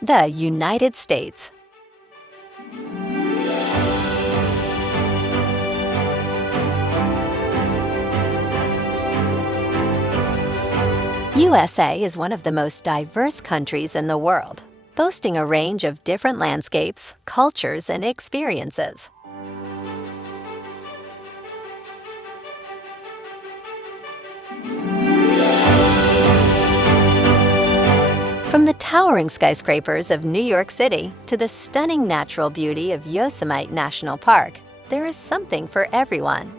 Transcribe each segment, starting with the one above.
The United States. USA is one of the most diverse countries in the world, boasting a range of different landscapes, cultures, and experiences. From the towering skyscrapers of New York City to the stunning natural beauty of Yosemite National Park, there is something for everyone.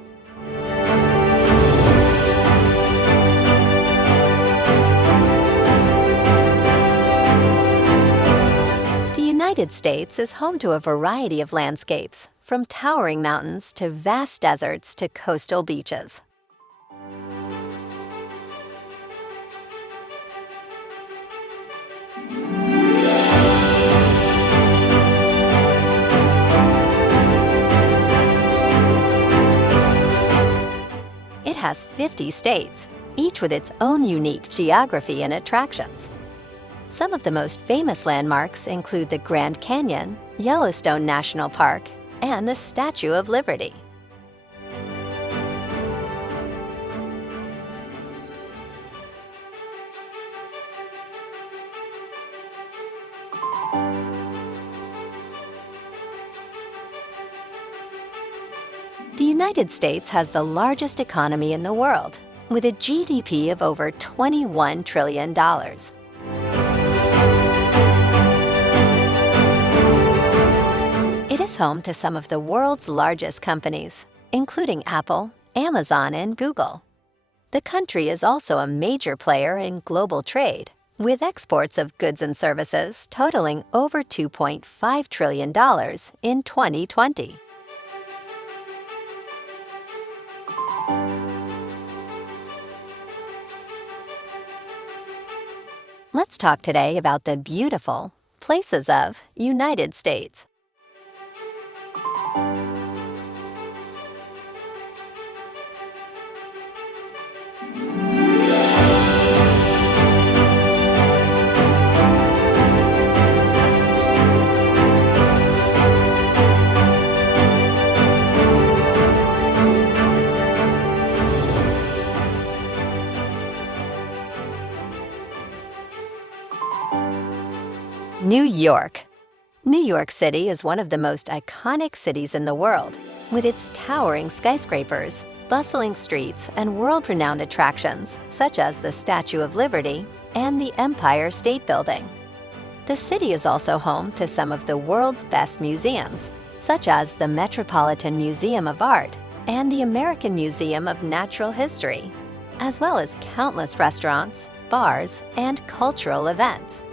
The United States is home to a variety of landscapes, from towering mountains to vast deserts to coastal beaches. It has 50 states, each with its own unique geography and attractions. Some of the most famous landmarks include the Grand Canyon, Yellowstone National Park, and the Statue of Liberty. The United States has the largest economy in the world, with a GDP of over $21 trillion. It is home to some of the world's largest companies, including Apple, Amazon, and Google. The country is also a major player in global trade, with exports of goods and services totaling over $2.5 trillion in 2020. Let's talk today about the beautiful places of United States. New York. New York City is one of the most iconic cities in the world, with its towering skyscrapers, bustling streets, and world-renowned attractions such as the Statue of Liberty and the Empire State Building. The city is also home to some of the world's best museums, such as the Metropolitan Museum of Art and the American Museum of Natural History, as well as countless restaurants, bars, and cultural events.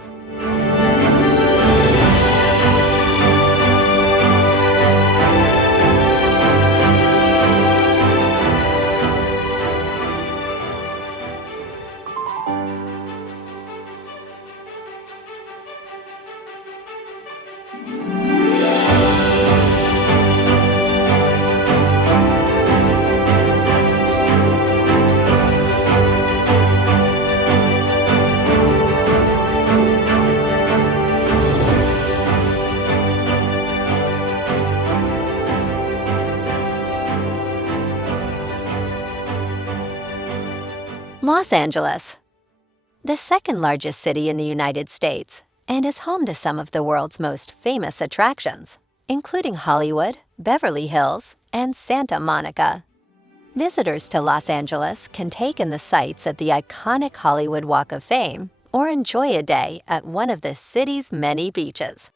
Los Angeles. The second largest city in the United States, and is home to some of the world's most famous attractions, including Hollywood, Beverly Hills, and Santa Monica. Visitors to Los Angeles can take in the sights at the iconic Hollywood Walk of Fame or enjoy a day at one of the city's many beaches.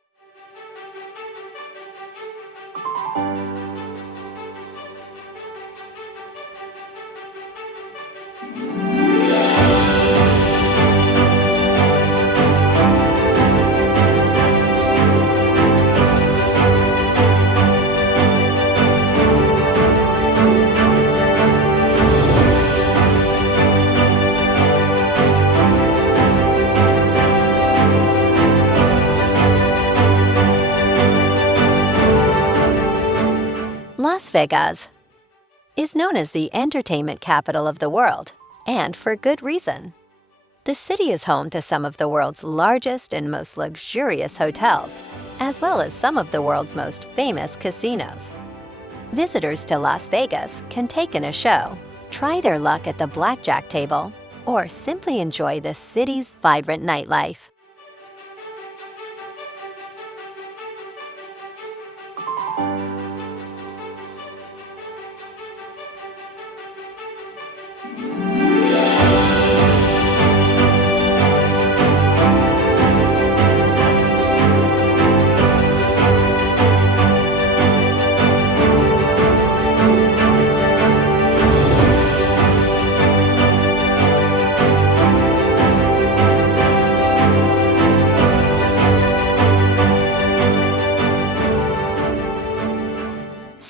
Las Vegas is known as the entertainment capital of the world, and for good reason. The city is home to some of the world's largest and most luxurious hotels, as well as some of the world's most famous casinos. Visitors to Las Vegas can take in a show, try their luck at the blackjack table, or simply enjoy the city's vibrant nightlife.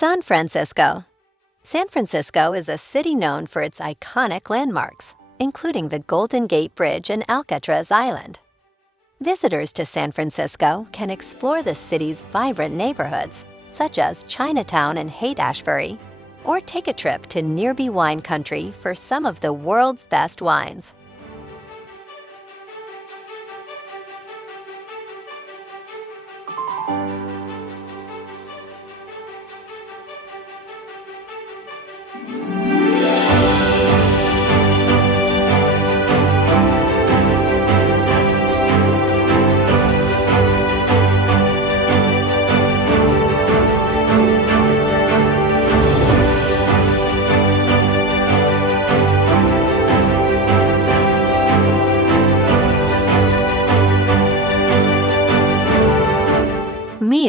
San Francisco. San Francisco is a city known for its iconic landmarks, including the Golden Gate Bridge and Alcatraz Island. Visitors to San Francisco can explore the city's vibrant neighborhoods, such as Chinatown and Haight-Ashbury, or take a trip to nearby wine country for some of the world's best wines.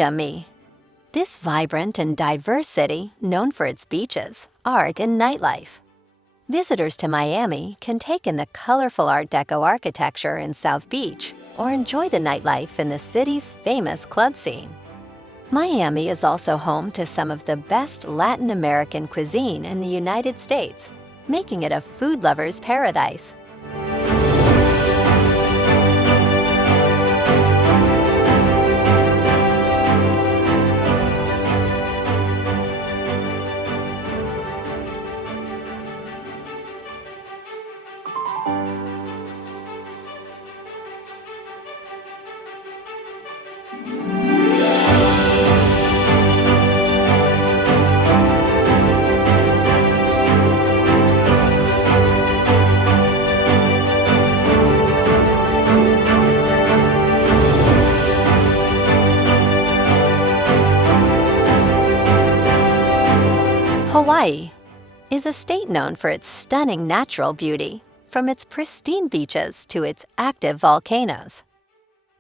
Miami. This vibrant and diverse city, known for its beaches, art, and nightlife. Visitors to Miami can take in the colorful Art Deco architecture in South Beach or enjoy the nightlife in the city's famous club scene. Miami is also home to some of the best Latin American cuisine in the United States, making it a food lover's paradise. Hawaii is a state known for its stunning natural beauty, from its pristine beaches to its active volcanoes.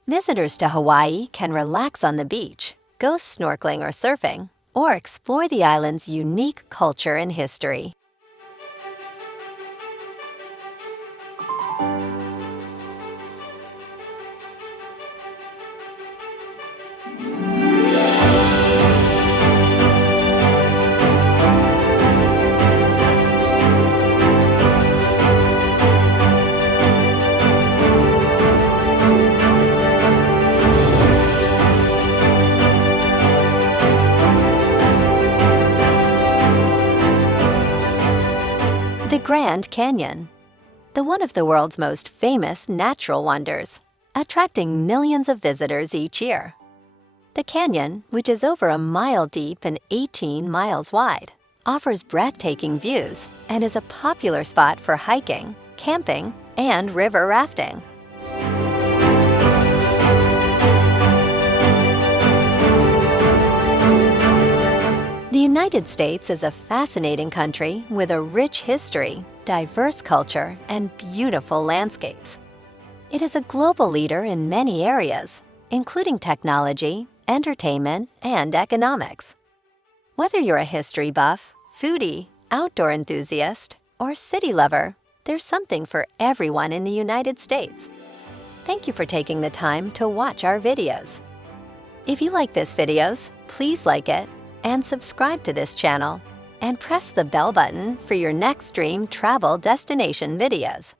Visitors to Hawaii can relax on the beach, go snorkeling or surfing, or explore the island's unique culture and history. The Grand Canyon, one of the world's most famous natural wonders, attracting millions of visitors each year. The canyon, which is over a mile deep and 18 miles wide, offers breathtaking views and is a popular spot for hiking, camping, and river rafting. The United States is a fascinating country with a rich history, diverse culture, and beautiful landscapes. It is a global leader in many areas, including technology, entertainment, and economics. Whether you're a history buff, foodie, outdoor enthusiast, or city lover, there's something for everyone in the United States. Thank you for taking the time to watch our videos. If you like this videos, please like it and subscribe to this channel, and press the bell button for your next dream travel destination videos.